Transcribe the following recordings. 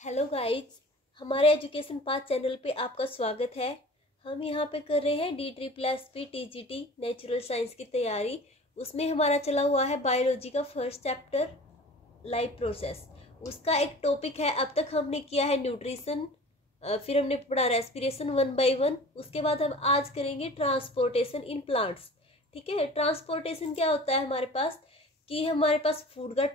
Hello guys, हमारे education path channel पे आपका स्वागत है। हम यहाँ पे कर रहे हैं D++ TGT नेचुरल साइंस की तैयारी। उसमें हमारा चला हुआ है बायोलॉजी का फर्स्ट चैप्टर लाइफ प्रोसेस। उसका एक टॉपिक है, अब तक हमने किया है न्यूट्रिशन, फिर हमने पढ़ा रेस्पिरेशन 1 by 1। उसके बाद हम आज करेंगे ट्रांसपोर्टेशन इन प्लांट्स। ठीक है, ट्रांसपोर्टेशन क्या होता है हमारे पास कि हमारे पास फूड का,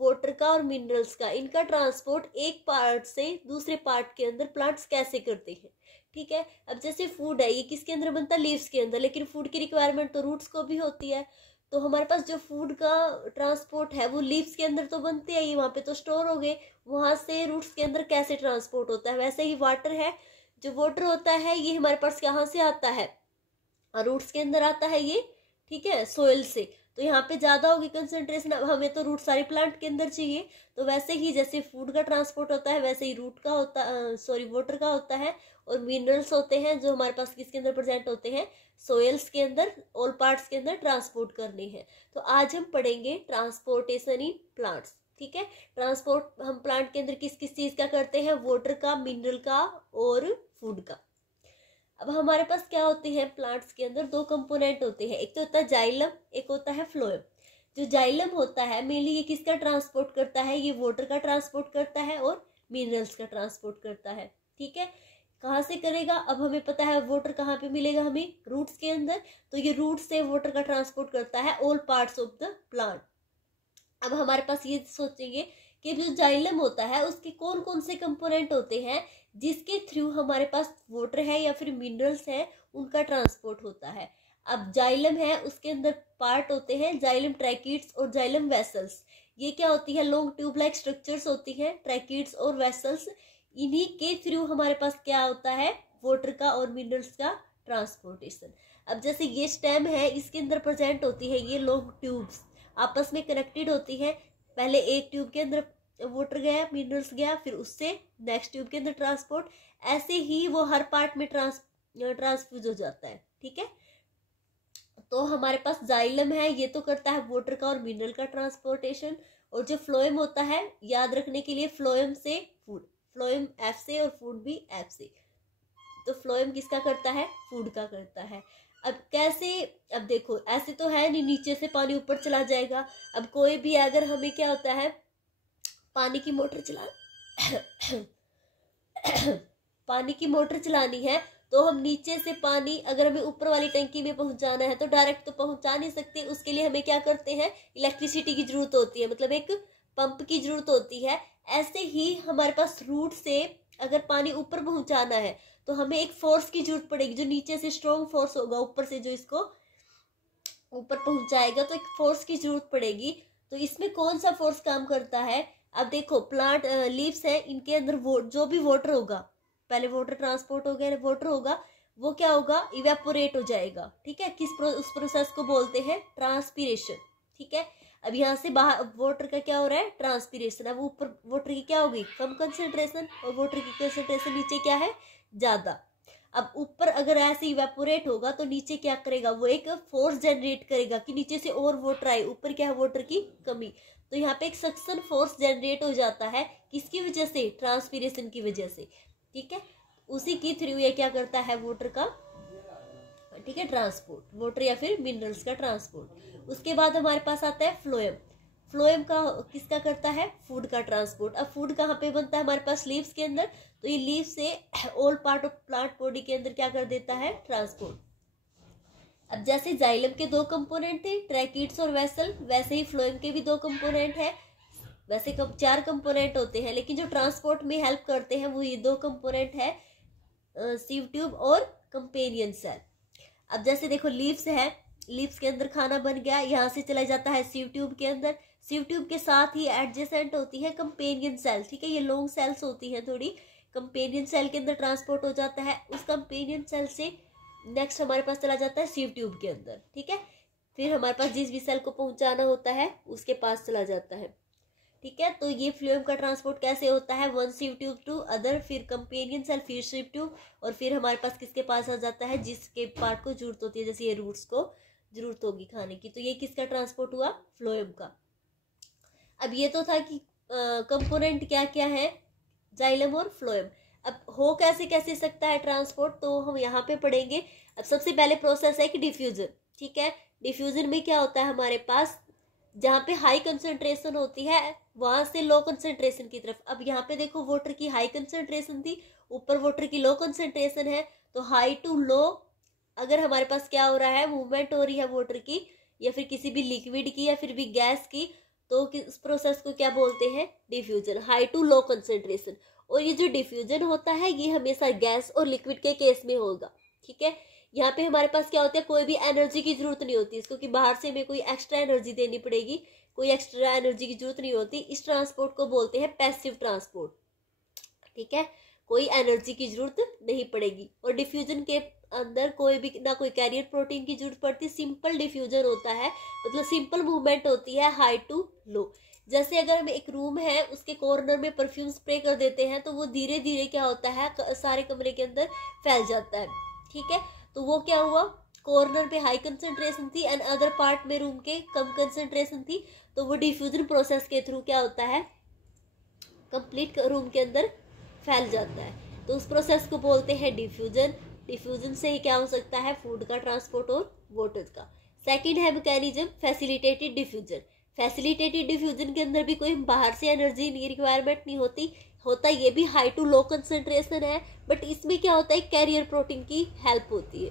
वाटर का और मिनरल्स का, इनका ट्रांसपोर्ट एक पार्ट से दूसरे पार्ट के अंदर प्लांट्स कैसे करते हैं। ठीक है, अब जैसे फूड है, ये किसके अंदर बनता है? लीव्स के अंदर, लेकिन फूड की रिक्वायरमेंट तो रूट्स को भी होती है। तो हमारे पास जो फूड का ट्रांसपोर्ट है वो लीव्स के अंदर तो बनते हैं, ये वहां पे तो स्टोर हो गए, वहां से रूट्स के अंदर कैसे ट्रांसपोर्ट होता है। वैसे ही वाटर है, जो वाटर होता है ये हमारे पास कहाँ से आता है? रूट्स के अंदर आता है ये। ठीक है, सोइल से। तो यहाँ पे ज्यादा होगी कंसंट्रेशन, अब हमें तो रूट सारी प्लांट के अंदर चाहिए। तो वैसे ही जैसे फूड का ट्रांसपोर्ट होता है, वैसे ही रूट का होता वाटर का होता है। और मिनरल्स होते हैं जो हमारे पास किसके अंदर प्रेजेंट होते हैं? सोयल्स के अंदर, ऑल पार्ट्स के अंदर ट्रांसपोर्ट करने हैं। तो आज हम पढ़ेंगे ट्रांसपोर्टेशन इन प्लांट्स। ठीक है, ट्रांसपोर्ट हम प्लांट के अंदर किस किस चीज का करते हैं? वाटर का, मिनरल का और फूड का। अब हमारे पास क्या होते हैं? प्लांट्स के अंदर दो कंपोनेंट होते हैं, एक तो होता है जाइलम, एक होता है फ्लोएम। जो जाइलम होता है मेनली ये किसका ट्रांसपोर्ट करता है? ये वाटर का ट्रांसपोर्ट करता है और मिनरल्स का ट्रांसपोर्ट करता है। ठीक है, कहाँ से करेगा? अब हमें पता है वाटर कहाँ पे मिलेगा हमें? रूट्स के अंदर। तो ये रूट से वाटर का ट्रांसपोर्ट करता है all parts of the plant. अब हमारे पास ये सोचेंगे कि जो जाइलम होता है उसके कौन कौन से कंपोनेंट होते हैं जिसके थ्रू हमारे पास वाटर है या फिर मिनरल्स है, उनका ट्रांसपोर्ट होता है। अब जाइलम है, उसके अंदर पार्ट होते हैं जाइलम ट्रैकीड्स और जाइलम वेसल्स। ये क्या होती है? लॉन्ग ट्यूब लाइक स्ट्रक्चर्स होती हैं, ट्रैकीड्स और वेसल्स। इन्हीं के थ्रू हमारे पास क्या होता है? वाटर का और मिनरल्स का ट्रांसपोर्टेशन। अब जैसे ये स्टेम है, इसके अंदर प्रेजेंट होती है ये लॉन्ग ट्यूब्स, आपस में कनेक्टेड होती है। पहले एक ट्यूब के अंदर वाटर गया, मिनरल्स गया, फिर उससे नेक्स्ट ट्यूब के अंदर ट्रांसपोर्ट। ऐसे ही वो हर पार्ट में ट्रांसफ्यूज हो जाता है। ठीक है, तो हमारे पास जाइलम है, ये तो करता है वाटर का और मिनरल का ट्रांसपोर्टेशन। और जो फ्लोएम होता है, याद रखने के लिए, फ्लोएम से फूड, फ्लोएम एफ से और फूड भी एफ से। तो फ्लोएम किसका करता है? फूड का करता है। अब कैसे? अब देखो, ऐसे तो है नहीं, नीचे से पानी ऊपर चला जाएगा। अब कोई भी अगर हमें क्या होता है, पानी की मोटर पानी की मोटर चलानी है, तो हम नीचे से पानी अगर हमें ऊपर वाली टंकी में पहुंचाना है तो डायरेक्ट तो पहुंचा नहीं सकते। उसके लिए हमें क्या करते हैं? इलेक्ट्रिसिटी की जरूरत होती है, मतलब एक पंप की जरूरत होती है। ऐसे ही हमारे पास रूट से अगर पानी ऊपर पहुंचाना है तो हमें एक फोर्स की जरूरत पड़ेगी, जो नीचे से स्ट्रॉन्ग फोर्स होगा, ऊपर से जो इसको ऊपर पहुंचाएगा, तो एक फोर्स की जरूरत पड़ेगी। तो इसमें कौन सा फोर्स काम करता है? अब देखो, प्लांट लीव्स है, इनके अंदर जो भी वाटर होगा, पहले वाटर ट्रांसपोर्ट हो गया, वाटर होगा, वो क्या होगा? इवेपोरेट हो जाएगा। ठीक है, उस प्रोसेस को बोलते हैं ट्रांसपीरेशन। ठीक है, अब यहाँ से बाहर वाटर का क्या हो रहा है? ट्रांसपीरेशन। अब ऊपर वाटर की क्या होगी? कम कंसेंट्रेशन, और वाटर की कंसेंट्रेशन नीचे क्या है? ज्यादा। अब ऊपर अगर ऐसे इवेपोरेट होगा तो नीचे क्या करेगा? वो एक फोर्स जनरेट करेगा कि नीचे से और वाटर आए, ऊपर क्या है? वाटर की कमी। तो यहाँ पे एक सक्शन फोर्स जनरेट हो जाता है, किसकी वजह से? ट्रांसपीरेशन की वजह से। ठीक है, उसी की थ्रू ये क्या करता है? वाटर का, ठीक है, ट्रांसपोर्ट, वाटर या फिर मिनरल्स का ट्रांसपोर्ट। उसके बाद हमारे पास आता है फ्लोएम। फ्लोएम का किसका करता है? फूड का ट्रांसपोर्ट। अब फूड कहाँ पे बनता है हमारे पास? लीव्स के अंदर। तो ये लीव से all part of plant body के अंदर क्या कर देता है? ट्रांसपोर्ट। अब जैसे जाइलम के दो कंपोनेंट थे, ट्रैकीड्स और वेसल, वैसे ही फ्लोएम के भी दो कंपोनेंट है। वैसे 4 कंपोनेंट होते हैं, लेकिन जो ट्रांसपोर्ट में हेल्प करते हैं वो ये दो कंपोनेंट है, सीव ट्यूब और कंपेनियन सेल। अब जैसे देखो, लीव्स है, लीव्स के अंदर खाना बन गया, यहाँ से चला जाता है सीव ट्यूब के अंदर। सीव ट्यूब के साथ ही एडजेसेंट होती है कंपेनियन सेल। ठीक है, ये लॉन्ग सेल्स होती हैं थोड़ी, कंपेनियन सेल के अंदर ट्रांसपोर्ट हो जाता है। उस कंपेनियन सेल से नेक्स्ट हमारे पास चला जाता है सीव ट्यूब के अंदर। ठीक है, फिर हमारे पास जिस भी सेल को पहुंचाना होता है उसके पास चला जाता है। ठीक है, तो ये फ्लोएम का ट्रांसपोर्ट कैसे होता है? One sieve tube to other, फिर कंपेनियन सेल, फिर सीव ट्यूब, और फिर हमारे पास किसके पास आ जाता है? जिसके पार्ट को जरूरत होती है, जैसे ये रूट्स को जरूरत होगी खाने की, तो ये किसका ट्रांसपोर्ट हुआ? फ्लोएम का। अब ये तो था कि कंपोनेंट क्या क्या है जाइलम और फ्लोएम। अब हो कैसे कैसे सकता है ट्रांसपोर्ट, तो हम यहाँ पे पढ़ेंगे। अब सबसे पहले प्रोसेस है कि डिफ्यूजन। ठीक है, डिफ्यूजन में क्या होता है हमारे पास, जहाँ पे हाई कंसंट्रेशन होती है वहां से लो कंसंट्रेशन की तरफ। अब यहाँ पे देखो वाटर की हाई कंसंट्रेशन थी, ऊपर वाटर की लो कंसंट्रेशन है, तो हाई टू लो अगर हमारे पास क्या हो रहा है, मूवमेंट हो रही है वाटर की या फिर किसी भी लिक्विड की या फिर भी गैस की, तो इस प्रोसेस को क्या बोलते हैं, diffusion, high to low concentration. और ये जो डिफ्यूजन होता है ये हमेशा गैस और लिक्विड के केस में होगा। ठीक है, यहाँ पे हमारे पास क्या होता है, कोई भी एनर्जी की जरूरत नहीं होती इसको कि बाहर से हमें कोई एक्स्ट्रा एनर्जी देनी पड़ेगी, कोई एक्स्ट्रा एनर्जी की जरूरत नहीं होती। इस ट्रांसपोर्ट को बोलते हैं पैसिव ट्रांसपोर्ट। ठीक है, कोई एनर्जी की जरूरत नहीं पड़ेगी। और डिफ्यूजन के अंदर कोई भी ना कोई कैरियर प्रोटीन की जरूरत पड़ती, सिंपल डिफ्यूजन होता है, मतलब सिंपल मूवमेंट होती है हाई टू लो। जैसे अगर हम एक रूम है उसके कॉर्नर में परफ्यूम स्प्रे कर देते हैं तो वो धीरे धीरे क्या होता है, सारे कमरे के अंदर फैल जाता है। ठीक है, तो वो क्या हुआ, कॉर्नर पे हाई कंसंट्रेशन थी एंड अदर पार्ट में रूम के कम कंसंट्रेशन थी, तो वो डिफ्यूजन प्रोसेस के थ्रू क्या होता है, कंप्लीट रूम के अंदर फैल जाता है। तो उस प्रोसेस को बोलते हैं डिफ्यूजन। डिफ्यूजन से ही क्या हो सकता है, फूड का ट्रांसपोर्ट और वाटर का। सेकंड है mechanism facilitated diffusion. Facilitated diffusion के अंदर भी कोई बाहर से एनर्जी की रिक्वायरमेंट नहीं होती, होता ये भी हाई टू लो कंसंट्रेशन है, बट इसमें क्या होता है, कैरियर प्रोटीन की हेल्प होती है।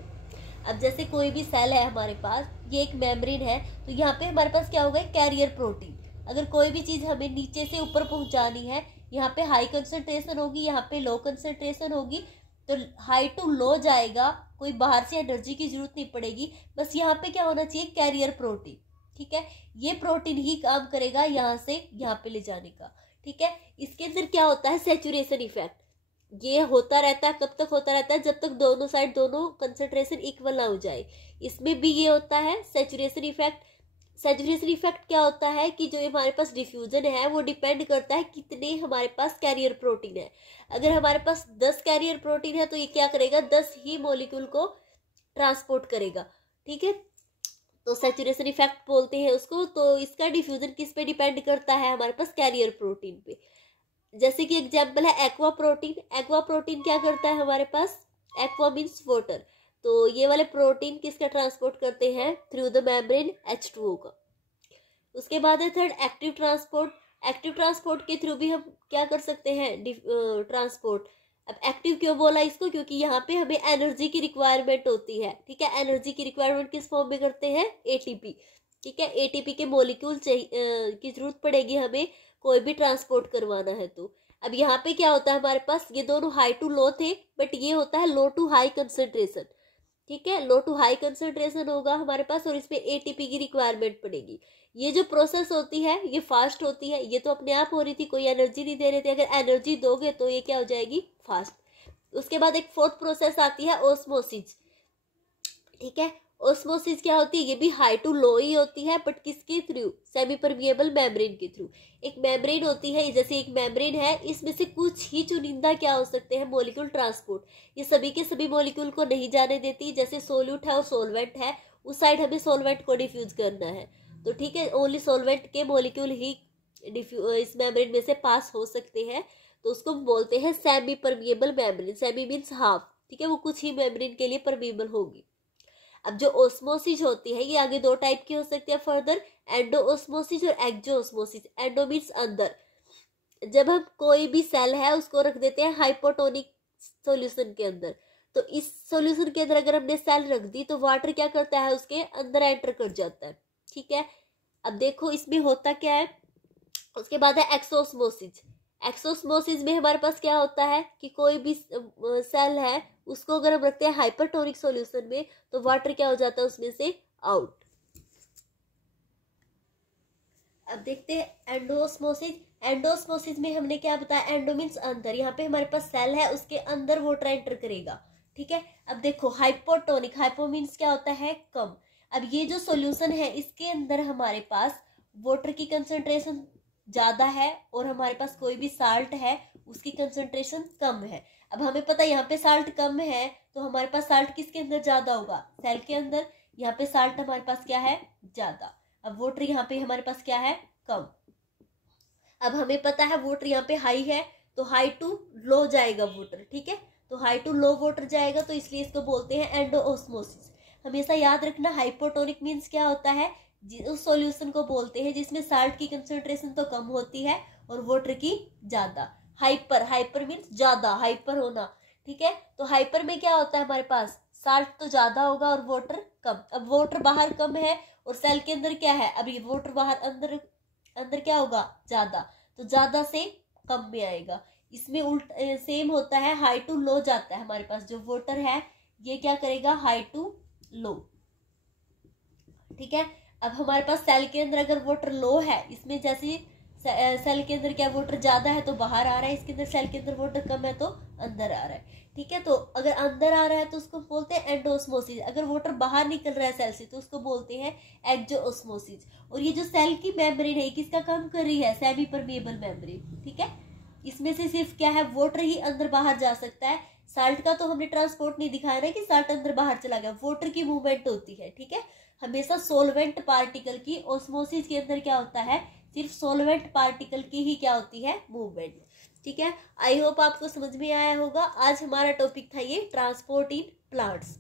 अब जैसे कोई भी सेल है हमारे पास, ये एक मेम्ब्रेन है, तो यहाँ पे हमारे पास क्या होगा, कैरियर प्रोटीन। अगर कोई भी चीज हमें नीचे से ऊपर पहुंचानी है, यहाँ पे हाई कंसंट्रेशन होगी, यहाँ पे लो कंसंट्रेशन होगी, तो हाई टू लो जाएगा, कोई बाहर से एनर्जी की जरूरत नहीं पड़ेगी, बस यहाँ पे क्या होना चाहिए, कैरियर प्रोटीन। ठीक है, ये प्रोटीन ही काम करेगा यहाँ से यहाँ पे ले जाने का। ठीक है, इसके अंदर क्या होता है, सैचुरेशन इफेक्ट। ये होता रहता है, कब तक होता रहता है, जब तक दोनों साइड दोनों कंसंट्रेशन इक्वल ना हो जाए। इसमें भी ये होता है सैचुरेशन इफेक्ट। सैचुरेशन इफेक्ट क्या होता है कि जो हमारे पास डिफ्यूजन है वो डिपेंड करता है कितने हमारे पास कैरियर प्रोटीन है। अगर हमारे पास 10 कैरियर प्रोटीन है तो ये क्या करेगा, 10 ही मॉलिक्यूल को ट्रांसपोर्ट करेगा। ठीक है, तो सैचुरेशन इफेक्ट बोलते हैं उसको। तो इसका डिफ्यूजन किस पे डिपेंड करता है, हमारे पास कैरियर प्रोटीन पे। जैसे कि एग्जांपल है एक्वा प्रोटीन। एक्वा प्रोटीन क्या करता है हमारे पास, एक्वा मीन्स वाटर, तो ये वाले प्रोटीन किसका ट्रांसपोर्ट करते हैं, थ्रू द मेम्ब्रेन H2O का। उसके बाद है third active transport. Active transport के थ्रू भी हम क्या कर सकते हैं, ट्रांसपोर्ट। अब एक्टिव क्यों बोला इसको, क्योंकि यहाँ पे हमें एनर्जी की रिक्वायरमेंट होती है। ठीक है, एनर्जी की रिक्वायरमेंट किस फॉर्म में करते हैं, एटीपी। ठीक है, एटीपी के मॉलिक्यूल की जरूरत पड़ेगी हमें कोई भी ट्रांसपोर्ट करवाना है तो। अब यहाँ पे क्या होता है हमारे पास, ये दोनों हाई टू लो थे, बट ये होता है लो टू हाई कंसंट्रेशन। ठीक है, लो टू हाई कंसंट्रेशन होगा हमारे पास और इसमें एटीपी की रिक्वायरमेंट पड़ेगी। ये जो प्रोसेस होती है ये फास्ट होती है, ये तो अपने आप हो रही थी, कोई एनर्जी नहीं दे रहे थे। अगर एनर्जी दोगे तो ये क्या हो जाएगी, फास्ट। उसके बाद एक फोर्थ प्रोसेस आती है ओस्मोसिस। ठीक है, ओस्मोसिस क्या होती है, ये भी हाई टू लो ही होती है, बट किसके थ्रू, सेमी परमिएबल मेम्ब्रेन के थ्रू। एक मेम्ब्रेन होती है, जैसे एक मेम्ब्रेन है, इसमें से कुछ ही चुनिंदा क्या हो सकते हैं, मॉलिक्यूल ट्रांसपोर्ट। ये सभी के सभी मॉलिक्यूल को नहीं जाने देती, जैसे सोल्यूट है और सोलवेंट है, उस साइड हमें सोलवेंट को डिफ्यूज करना है, तो ठीक है, ओनली सोलवेंट के मॉलिक्यूल ही इस मेम्ब्रेन में से पास हो सकते हैं, तो उसको बोलते हैं semi permeable membrane. Semi means half. ठीक है, वो कुछ ही मेम्ब्रेन के लिए परमिएबल होगी। अब जो ओस्मोसिस होती है ये आगे दो टाइप की हो सकती है फर्दर, एंडो ओस्मोसिस और एक्सो ओस्मोसिस। एंडो मीन्स अंदर, जब हम कोई भी सेल है उसको रख देते हैं हाइपोटोनिक सॉल्यूशन के अंदर, तो इस सॉल्यूशन के अंदर अगर हमने सेल रख दी तो वाटर क्या करता है, उसके अंदर एंटर कर जाता है। ठीक है, अब देखो इसमें होता क्या है। उसके बाद है एक्सोस्मोसिस। एक्सोस्मोसिस में हमारे पास क्या होता है कि कोई भी सेल है उसको अगर हम रखते हैं हाइपरटोनिक सॉल्यूशन में तो वाटर क्या हो जाता है उसमें से आउट। अब देखते हैं एंडोस्मोसिस। एंडोस्मोसिस में हमने क्या बताया, एंडो मीन्स अंदर, यहाँ पे हमारे पास सेल है उसके अंदर वाटर एंटर करेगा। ठीक है, अब देखो हाइपोटोनिक, हाइपो मीन्स क्या होता है, कम। अब ये जो सॉल्यूशन है इसके अंदर हमारे पास वाटर की कंसंट्रेशन ज्यादा है और हमारे पास कोई भी साल्ट है उसकी कंसंट्रेशन कम है। अब हमें पता है यहाँ पे साल्ट कम है तो हमारे पास साल्ट किसके अंदर ज्यादा होगा, सेल के अंदर। यहाँ पे साल्ट हमारे पास क्या है, ज्यादा। अब वाटर यहाँ पे हमारे पास क्या है, कम। अब हमें पता है वाटर यहाँ पे हाई है तो हाई टू लो जाएगा वाटर, ठीक है। तो हाई टू लो वाटर जाएगा, तो इसलिए इसको बोलते हैं एंडोऑस्मोसिस। हमेशा याद रखना, हाइपोटोनिक मीन्स क्या होता है, उस सॉल्यूशन को बोलते हैं जिसमें साल्ट की कंसंट्रेशन तो कम होती है और वाटर की ज्यादा। हाइपर, हाइपर मीन्स ज्यादा, हाइपर होना, ठीक है। तो हाइपर में क्या होता है, हमारे पास साल्ट तो ज्यादा होगा और वाटर कम। अब वाटर बाहर कम है और सेल के अंदर क्या है, अभी वाटर बाहर अंदर अंदर क्या होगा, ज्यादा, तो ज्यादा से कम में आएगा। इसमें उल्ट सेम होता है, हाई टू लो जाता है। हमारे पास जो वाटर है ये क्या करेगा, हाई टू लो, ठीक है। अब हमारे पास सेल के अंदर अगर वाटर लो है, इसमें जैसे सेल के अंदर क्या वाटर ज्यादा है तो बाहर आ रहा है, इसके अंदर सेल के अंदर वाटर कम है तो अंदर आ रहा है, ठीक है। तो अगर अंदर आ रहा है तो उसको बोलते हैं एंडोऑस्मोसिस। अगर वाटर बाहर निकल रहा है सेल से तो उसको बोलते हैं एक्सोऑस्मोसिस। और ये जो सेल की मेम्ब्रेन है किसका काम कर रही है, सेमी परमेबल मेम्ब्रेन, ठीक है। इसमें से सिर्फ क्या है, वाटर ही अंदर बाहर जा सकता है। साल्ट का तो हमने ट्रांसपोर्ट नहीं दिखाया ना कि साल्ट अंदर बाहर चला गया, वाटर की मूवमेंट होती है, ठीक है। हमेशा सोलवेंट पार्टिकल की ऑस्मोसिस के अंदर क्या होता है, सिर्फ सोलवेंट पार्टिकल की ही क्या होती है, मूवमेंट, ठीक है। आई होप आपको समझ में आया होगा। आज हमारा टॉपिक था ये ट्रांसपोर्ट इन प्लांट्स।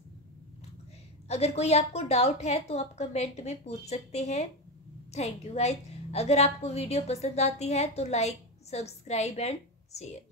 अगर कोई आपको डाउट है तो आप कमेंट में पूछ सकते हैं। Thank you guys. अगर आपको वीडियो पसंद आती है तो लाइक, सब्सक्राइब एंड शेयर।